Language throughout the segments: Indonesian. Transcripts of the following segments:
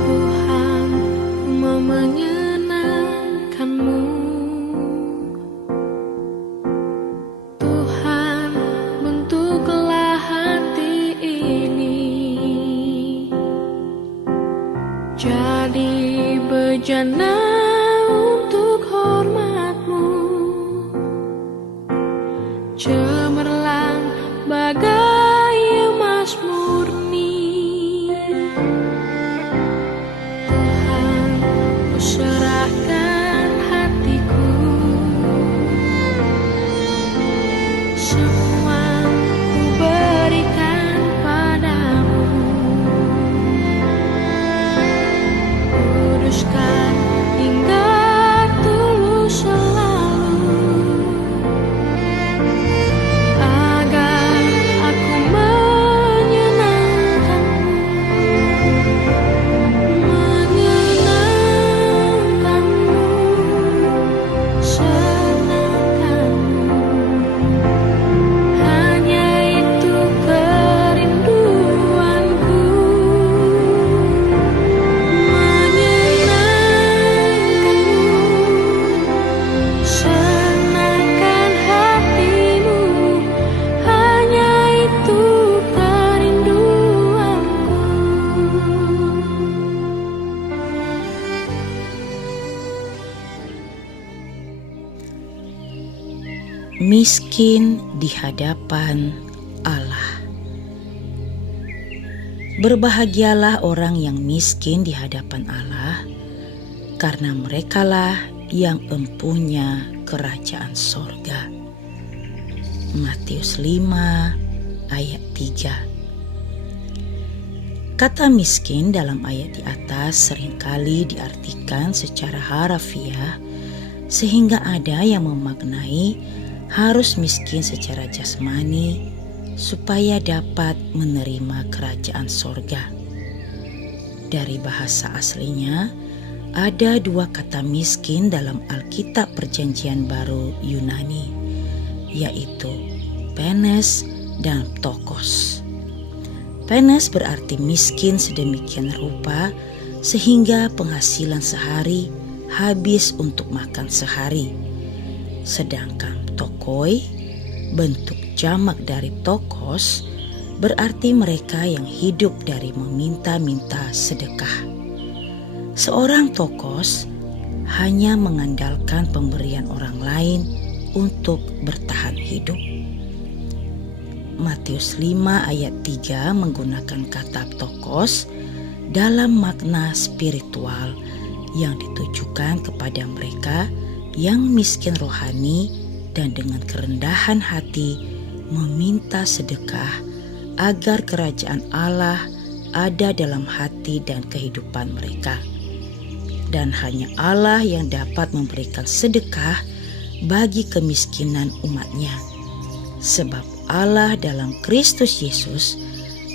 Tuhan, ku mau menyenangkan-Mu. Tuhan, bentuklah hati ini jadi bejana untuk hormat-Mu, cemerlang bagai emas murni. Tuhan, ku serahkan hatiku, semua ku berikan padamu. Kuduskan hingga tulus selalu, agar aku menyenangkan-Mu, senangkan-Mu. Hanya itu kerinduanku, menyenangkan-Mu, senangkan hati-Mu. Hanya itu kerinduanku. Miskin di hadapan Allah. Berbahagialah orang yang miskin di hadapan Allah, karena merekalah yang empunya kerajaan sorga. Matius 5 ayat 3. Kata miskin dalam ayat di atas seringkali diartikan secara harafiah, sehingga ada yang memaknai harus miskin secara jasmani supaya dapat menerima kerajaan sorga. Dari bahasa aslinya, ada dua kata miskin dalam Alkitab Perjanjian Baru Yunani, yaitu penes dan ptokos. Penes berarti miskin sedemikian rupa sehingga penghasilan sehari habis untuk makan sehari. Sedangkan ptokoi, bentuk jamak dari ptokos, berarti mereka yang hidup dari meminta-minta sedekah. Seorang ptokos hanya mengandalkan pemberian orang lain untuk bertahan hidup. Matius 5 ayat 3 menggunakan kata ptokos dalam makna spiritual yang ditujukan kepada mereka yang miskin rohani dan dengan kerendahan hati meminta sedekah agar kerajaan Allah ada dalam hati dan kehidupan mereka. Dan hanya Allah yang dapat memberikan sedekah bagi kemiskinan umatnya, sebab Allah dalam Kristus Yesus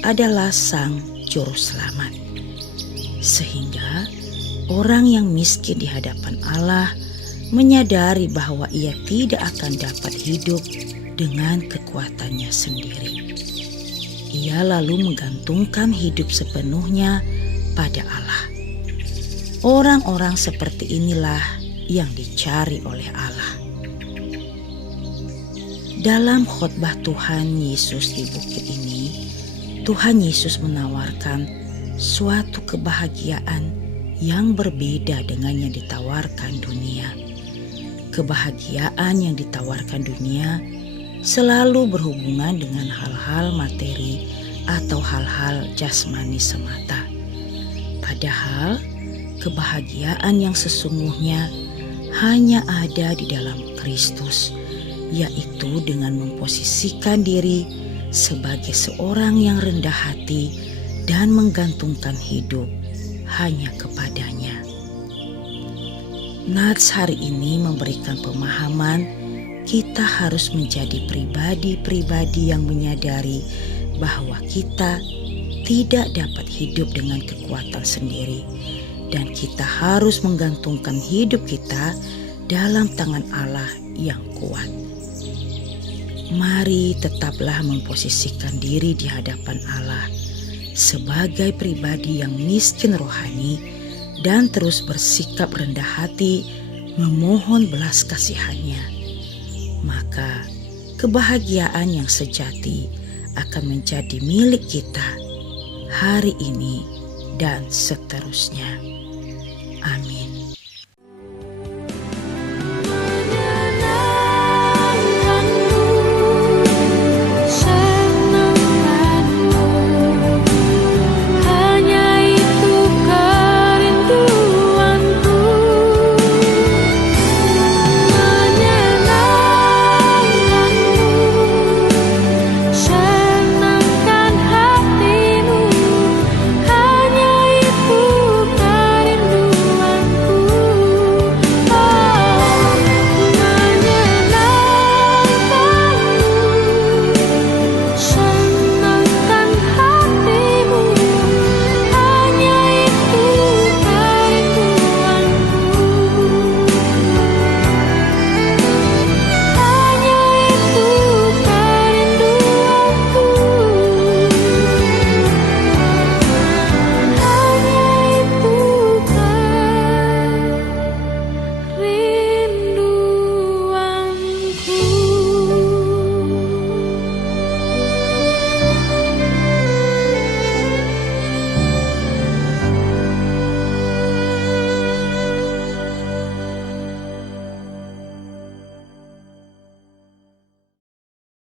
adalah Sang Juru Selamat. Sehingga orang yang miskin di hadapan Allah menyadari bahwa ia tidak akan dapat hidup dengan kekuatannya sendiri. Ia lalu menggantungkan hidup sepenuhnya pada Allah. Orang-orang seperti inilah yang dicari oleh Allah. Dalam khotbah Tuhan Yesus di bukit ini, Tuhan Yesus menawarkan suatu kebahagiaan yang berbeda dengan yang ditawarkan dunia. Kebahagiaan yang ditawarkan dunia selalu berhubungan dengan hal-hal materi atau hal-hal jasmani semata. Padahal kebahagiaan yang sesungguhnya hanya ada di dalam Kristus, yaitu dengan memposisikan diri sebagai seorang yang rendah hati dan menggantungkan hidup hanya kepadanya. Nats hari ini memberikan pemahaman kita harus menjadi pribadi-pribadi yang menyadari bahwa kita tidak dapat hidup dengan kekuatan sendiri, dan kita harus menggantungkan hidup kita dalam tangan Allah yang kuat. Mari tetaplah memposisikan diri di hadapan Allah sebagai pribadi yang miskin rohani dan terus bersikap rendah hati memohon belas kasihannya. Maka kebahagiaan yang sejati akan menjadi milik kita hari ini dan seterusnya. Amin.